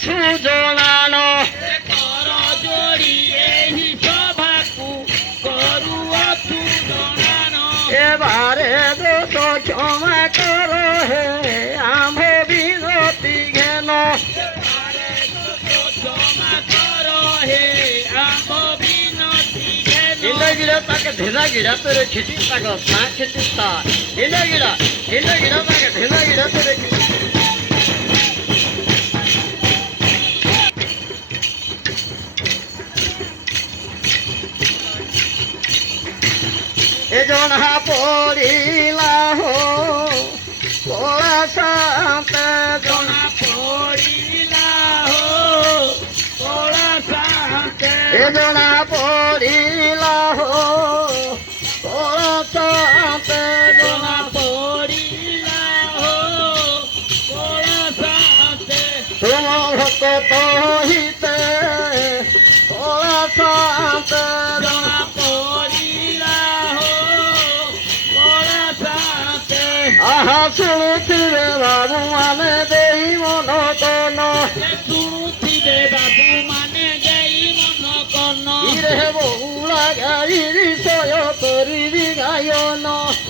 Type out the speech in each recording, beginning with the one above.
ଅଛୁ ଜଣାଣ କର ଯୋଡ଼ି ଏହି ସଭାକୁ କରୁଅଛୁ ଜଣାଣ এবারে দোষ ক্ষমা কর হে আম্ভ বিনতি ঘেন ক্ষমা কর হে আম বিনতি হিলগিরা তাকে ঢেলা গিরা তোরে খিটি তাক না খিটি তা হিলগিরা তাকে ঢেলা গিরা তোরে এজনা পড়িলা হো কলা শান্তে জনা পড়িলা হো কলা শান্তে এজনা পড়িলা হো কলা শান্তে জনা পড়িলা হো কলা শান্তে তোমার ভক্ত হিতে কলা শান্তে জনা পড়িলা হো কলা শান্তে আহা শুনুথিবে বাবু মানে দেই মন তন শুনুথিবে বাবু মানে যাই মন কর্ণ ইরে বহুলা গাইরি সয় করিবি গায়ন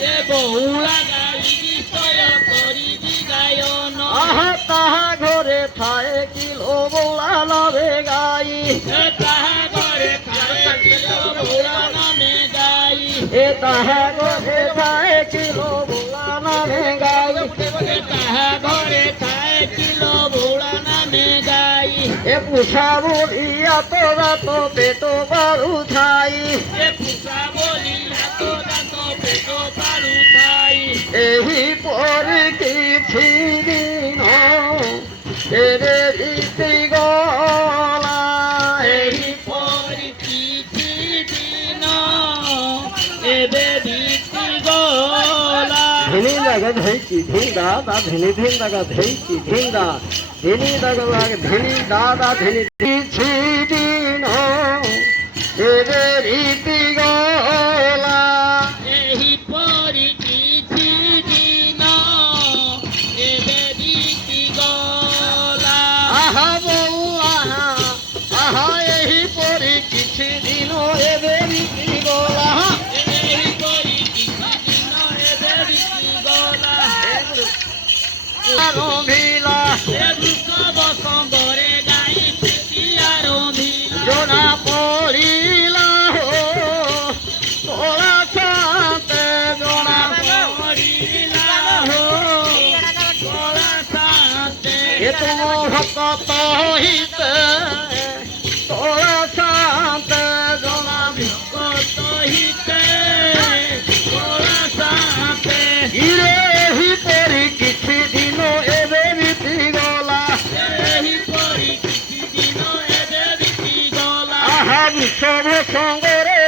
এ বহুলা গাই বিষয় করিবি গায়ন আহা তাহা ঘরে থায় কিলো বৌলা লবে গাই এ তাহা ঘরে খায় কিলো বহুলা নামে গাই এ তাহা ঘরে থায় কিলো বৌলা নামে গাই এ তাহা ঘরে খায় কিলো বহুলা নামে গাই এ পুষা বলিয়া তোরা তো পেট বারু থাই এ পুষা বলি হাত দাঁত পেট পারু খাই এই পরে কিছু দিন এরে রীতি গলা এই পরি কিছু দিন এবে ভীতি গলা ধিনি দাগা ধৈছি ধিন দাদা ধিনি ধিন দাগা ধৈছি ধিন দা ধিনি দাগা ধিনি দাদা ধিনি কিছু দিন এরে রীতি গলা ଏହି ପରି କିଛି ଦିନ ଏବେ ବିତି ଗଲା আহা বউ আহা আহা এই পরে কিছু দিন এবে রীতি গলা ଏହି ପରି କିଛି ଦିନ ଏବେ ବିତି ଗଲା আরম্ভিলা ଏ ବୃଷଭ ସଙ୍ଗରେ ଗାଈ ପ୍ରୀତି ଆରମ୍ଭିଲା জোনা পড়িলা হো তোলা সাথে জোনা ପଡ଼ିଲା ହୋ କଳା ସାଥେ এ তুম ভক্ত হিতে তোলা সাথে জোনা কত হিতে କଳା ସାଥେ ইরে হি পরি কিছু দিন এবে রীতি গলা ଏହି ପରି କିଛି ଦିନ ଏବେ ବିତି ଗଲା আহা বিষভ সঙ্গরে